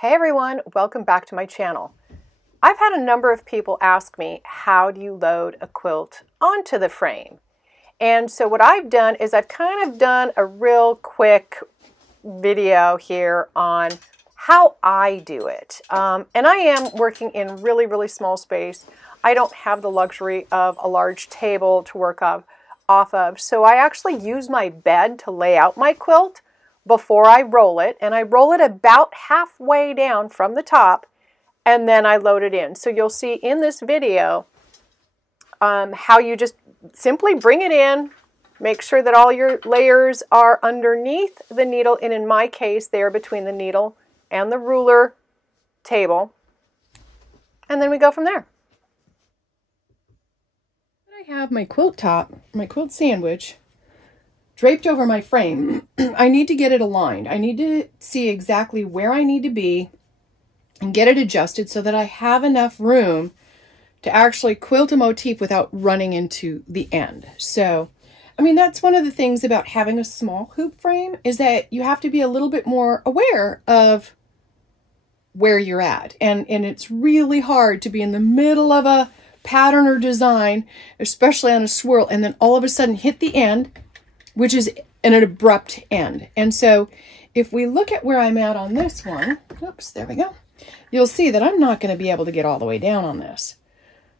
Hey everyone, welcome back to my channel. I've had a number of people ask me, how do you load a quilt onto the frame? And so what I've done is I've kind of done a real quick video here on how I do it. And I am working in really small space. I don't have the luxury of a large table to work off of. So I actually use my bed to lay out my quilt before I roll it, and I roll it about halfway down from the top, and then I load it in. So you'll see in this video how you just simply bring it in, make sure that all your layers are underneath the needle, and in my case, they are between the needle and the ruler table, and then we go from there. I have my quilt top, my quilt sandwich, draped over my frame. I need to get it aligned. I need to see exactly where I need to be and get it adjusted so that I have enough room to actually quilt a motif without running into the end. So, I mean, that's one of the things about having a small hoop frame, is that you have to be a little bit more aware of where you're at. And it's really hard to be in the middle of a pattern or design, especially on a swirl, and then all of a sudden hit the end, which is an abrupt end. And so if we look at where I'm at on this one, oops, there we go, you'll see that I'm not going to be able to get all the way down on this.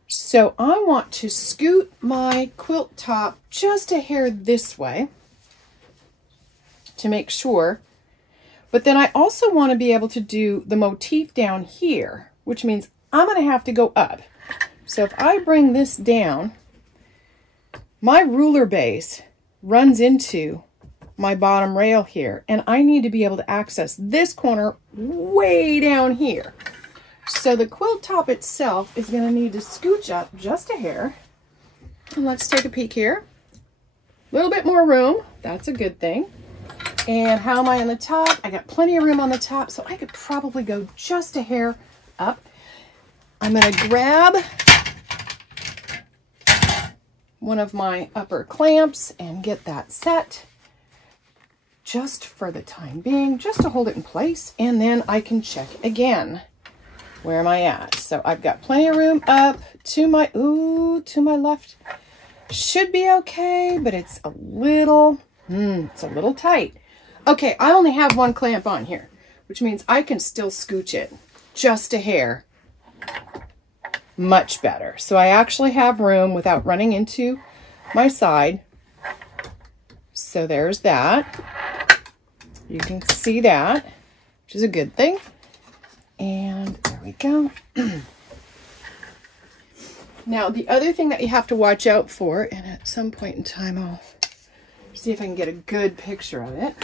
So I want to scoot my quilt top just a hair this way to make sure. But then I also want to be able to do the motif down here, which means I'm going to have to go up. So if I bring this down, my ruler base runs into my bottom rail here, and I need to be able to access this corner way down here. So the quilt top itself is going to need to scooch up just a hair. And let's take a peek here. A little bit more room. That's a good thing. And how am I on the top? I got plenty of room on the top, so I could probably go just a hair up. I'm going to grab one of my upper clamps and get that set just for the time being, just to hold it in place, and then I can check again. Where am I at? So I've got plenty of room up to my left. Should be okay, but it's a little tight. Okay, I only have one clamp on here, which means I can still scooch it just a hair. Much better. So I actually have room without running into my side. So there's that. You can see that, which is a good thing. And there we go. Now, the other thing that you have to watch out for, and at some point in time I'll see if I can get a good picture of it,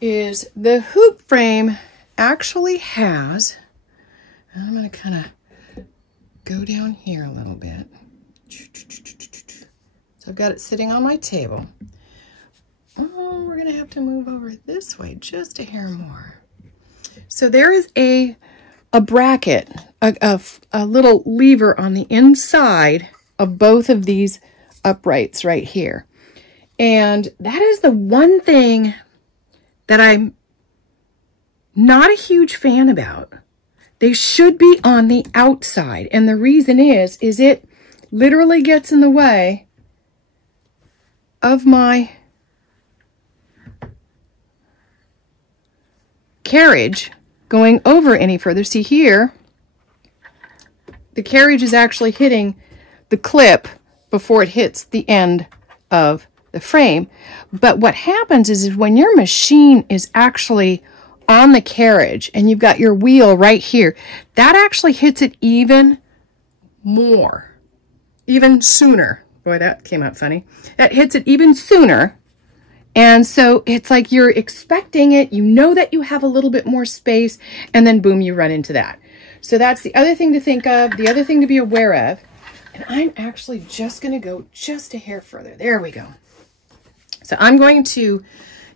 is the hoop frame actually has, I'm going to kind of go down here a little bit. So I've got it sitting on my table. Oh, we're going to have to move over this way just a hair more. So there is a bracket, a little lever on the inside of both of these uprights right here. And that is the one thing that I'm not a huge fan about. They should be on the outside. And the reason is it literally gets in the way of my carriage going over any further. See here, the carriage is actually hitting the clip before it hits the end of the frame. But what happens is when your machine is actually on the carriage and you've got your wheel right here, that actually hits it even more, even sooner. Boy, that came out funny. That hits it even sooner. And so it's like you're expecting it, you know that you have a little bit more space, and then boom, you run into that. So that's the other thing to think of, the other thing to be aware of. And I'm actually just going to go just a hair further. There we go. So I'm going to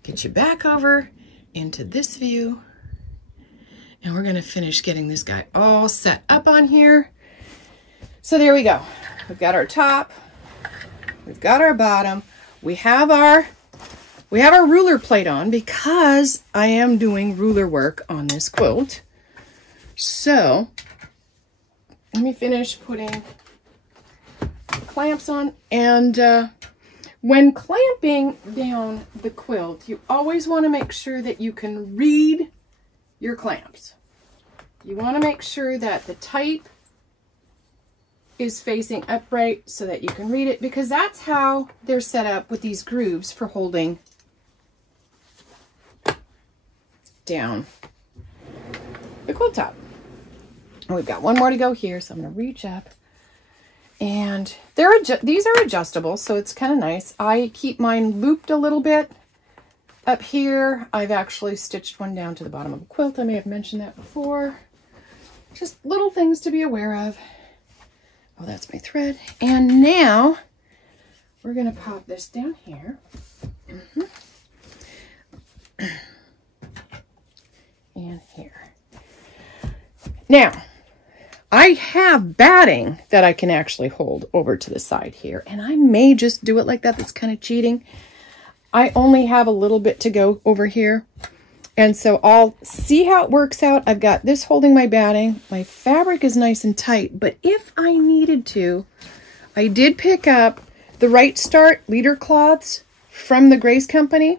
get you back over into this view, and we're going to finish getting this guy all set up on here. So there we go. We've got our top, we've got our bottom, we have our we have our ruler plate on because I am doing ruler work on this quilt. So let me finish putting clamps on. And when clamping down the quilt, you always want to make sure that you can read your clamps. You want to make sure that the type is facing upright so that you can read it, because that's how they're set up with these grooves for holding down the quilt top. And we've got one more to go here, so I'm going to reach up. And these are adjustable, so it's kind of nice. I keep mine looped a little bit up here. I've actually stitched one down to the bottom of a quilt. I may have mentioned that before. Just little things to be aware of. Oh, that's my thread. And now we're going to pop this down here. And here. Now, I have batting that I can actually hold over to the side here, and I may just do it like that. That's kind of cheating. I only have a little bit to go over here, and so I'll see how it works out. I've got this holding my batting. My fabric is nice and tight, but if I needed to, I did pick up the Right Start leader cloths from the Grace Company,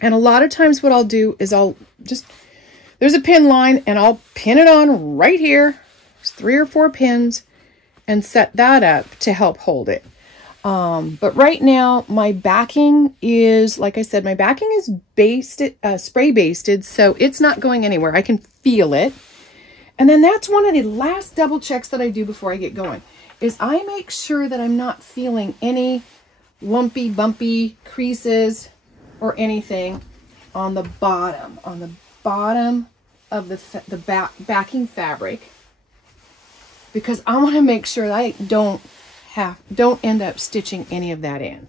and a lot of times what I'll do is I'll just, there's a pin line, and I'll pin it on right here. 3 or 4 pins and set that up to help hold it. But right now my backing is, like I said, my backing is basted, spray basted, so it's not going anywhere. I can feel it. And then that's one of the last double checks that I do before I get going, is I make sure that I'm not feeling any lumpy, bumpy creases or anything on the bottom of the backing fabric, because I want to make sure that I don't end up stitching any of that in.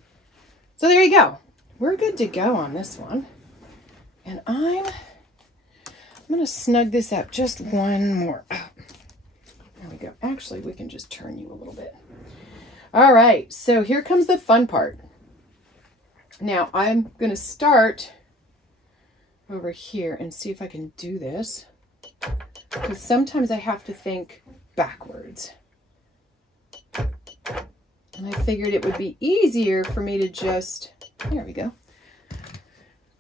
So there you go. We're good to go on this one. And I'm going to snug this up just one more. Oh, there we go. Actually, we can just turn you a little bit. All right, so here comes the fun part. Now I'm going to start over here and see if I can do this, because sometimes I have to think backwards. And I figured it would be easier for me to just, there we go,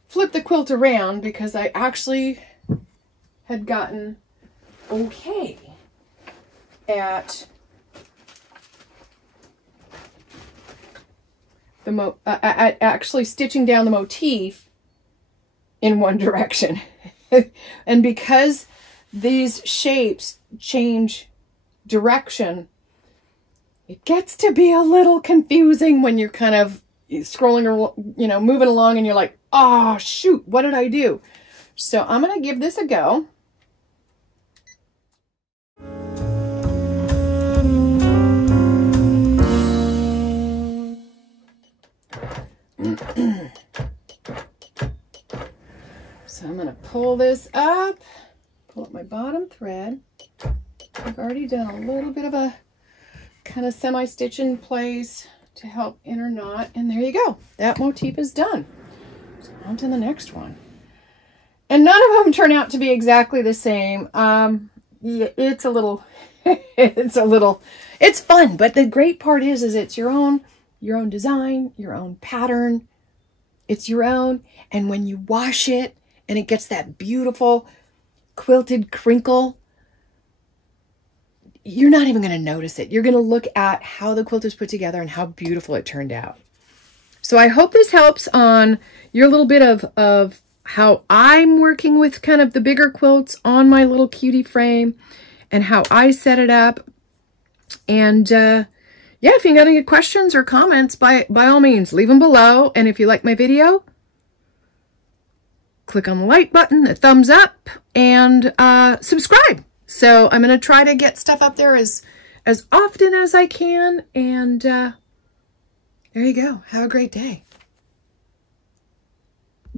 flip the quilt around, because I actually had gotten okay at the at actually stitching down the motif in one direction. And because these shapes change direction, it gets to be a little confusing when you're kind of scrolling or, you know, moving along and you're like, oh shoot, what did I do? So I'm going to give this a go. So I'm going to pull this up, pull up my bottom thread. I've already done a little bit of a kind of semi-stitch in place to help inner knot, and there you go. That motif is done. So on to the next one. And none of them turn out to be exactly the same. Yeah, it's a little, it's fun, but the great part is it's your own design, your own pattern. It's your own, and when you wash it and it gets that beautiful quilted crinkle, you're not even going to notice it. You're going to look at how the quilt is put together and how beautiful it turned out. So I hope this helps on your little bit of how I'm working with kind of the bigger quilts on my little cutie frame and how I set it up. And yeah, if you got any questions or comments, by all means, leave them below. And if you like my video, click on the like button, the thumbs up, and subscribe. So I'm going to try to get stuff up there as often as I can. And there you go. Have a great day.